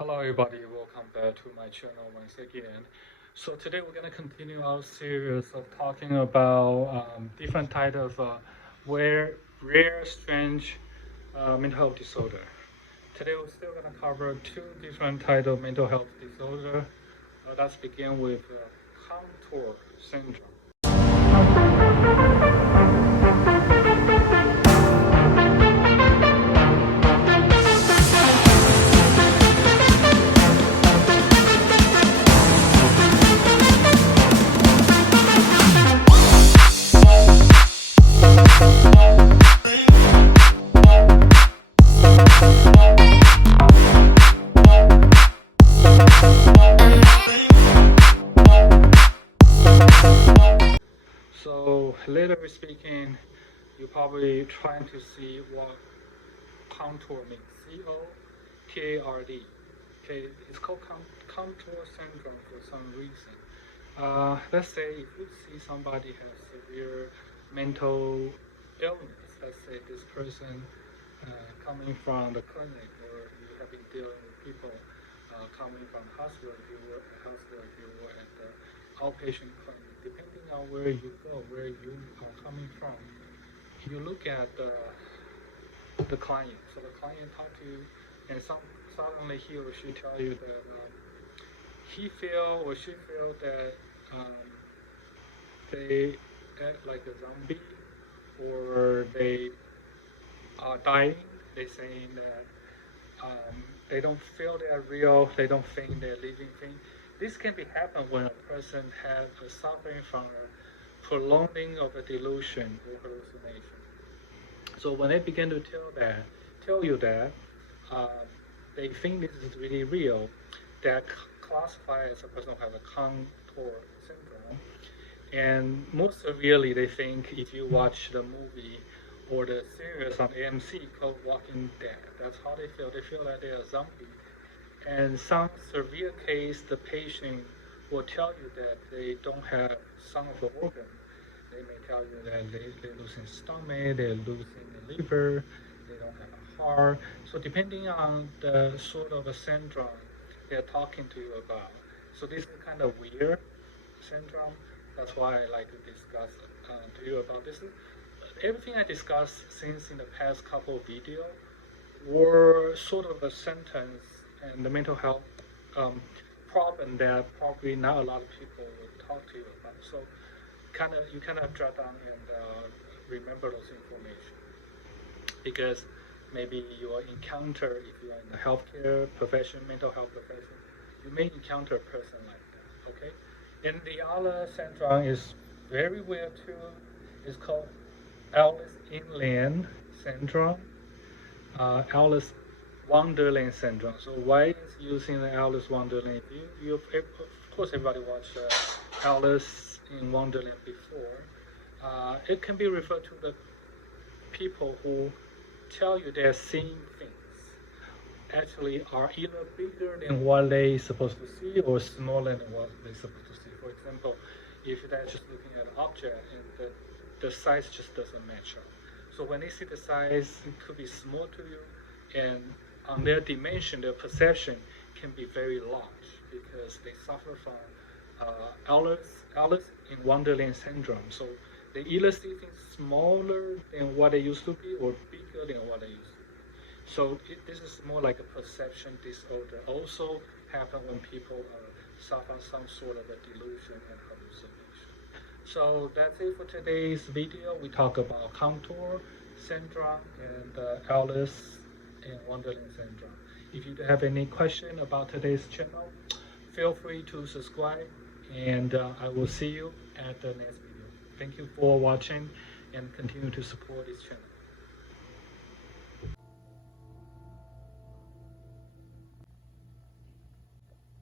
Hello everybody, welcome back to my channel once again. So today we're going to continue our series of talking about different types of rare, strange mental health disorder. Today we're still going to cover two different types of mental health disorder. Let's begin with contour syndrome. So literally speaking, you're probably trying to see what contour means. C-O-T-A-R-D. Okay, it's called contour syndrome for some reason. Let's say if you see somebody has severe mental illness, let's say this person coming from the clinic, or you have been dealing with people coming from hospital, if you were at hospital, if you were at the outpatient clinic, depending on where you go, where you are coming from, you look at the client. So the client talk to you, and suddenly he or she tell you that he feel or she feel that they act like a zombie, or they are dying. They saying that they don't feel they're real. They don't think they're living thing. This can be happen when a person has a suffering from a prolonging of a delusion or hallucination. So when they begin to tell you that um, they think this is really real, they're classified as a person who has a contour syndrome. And most severely, they think if you watch the movie or the series on AMC called Walking Dead, that's how they feel. They feel like they're a zombie. And some severe case, the patient will tell you that they don't have some of the organ. They may tell you that they're losing stomach, they're losing the liver, they don't have a heart. So depending on the sort of a syndrome they're talking to you about. So this is kind of weird syndrome. That's why I like to discuss to you about this. Everything I discussed since in the past couple of videos were sort of a sentence and the mental health problem that probably not a lot of people will talk to you about. So you kind of jot down and remember those information, because maybe you will encounter, if you are in the healthcare profession, mental health profession, you may encounter a person like that. Okay, and the other syndrome is very weird too. It's called Alice in Land syndrome. Alice Wonderland syndrome. So why is using the Alice Wonderland? Of course, everybody watched Alice in Wonderland before. It can be referred to the people who tell you they're seeing things actually are either bigger than what they're supposed to see or smaller than what they're supposed to see. For example, if they're just looking at an object and the size just doesn't match up. So when they see the size, it could be small to you, and on their dimension, their perception can be very large because they suffer from Alice in Wonderland syndrome. So they either see things smaller than what they used to be or bigger than what they used to be. So this is more like a perception disorder. Also happen when people suffer some sort of a delusion and hallucination. So that's it for today's video. We talk about contour syndrome and Alice in Wonderland syndrome. If you have any question about today's channel, feel free to subscribe, and I will see you at the next video. Thank you for watching and continue to support this channel.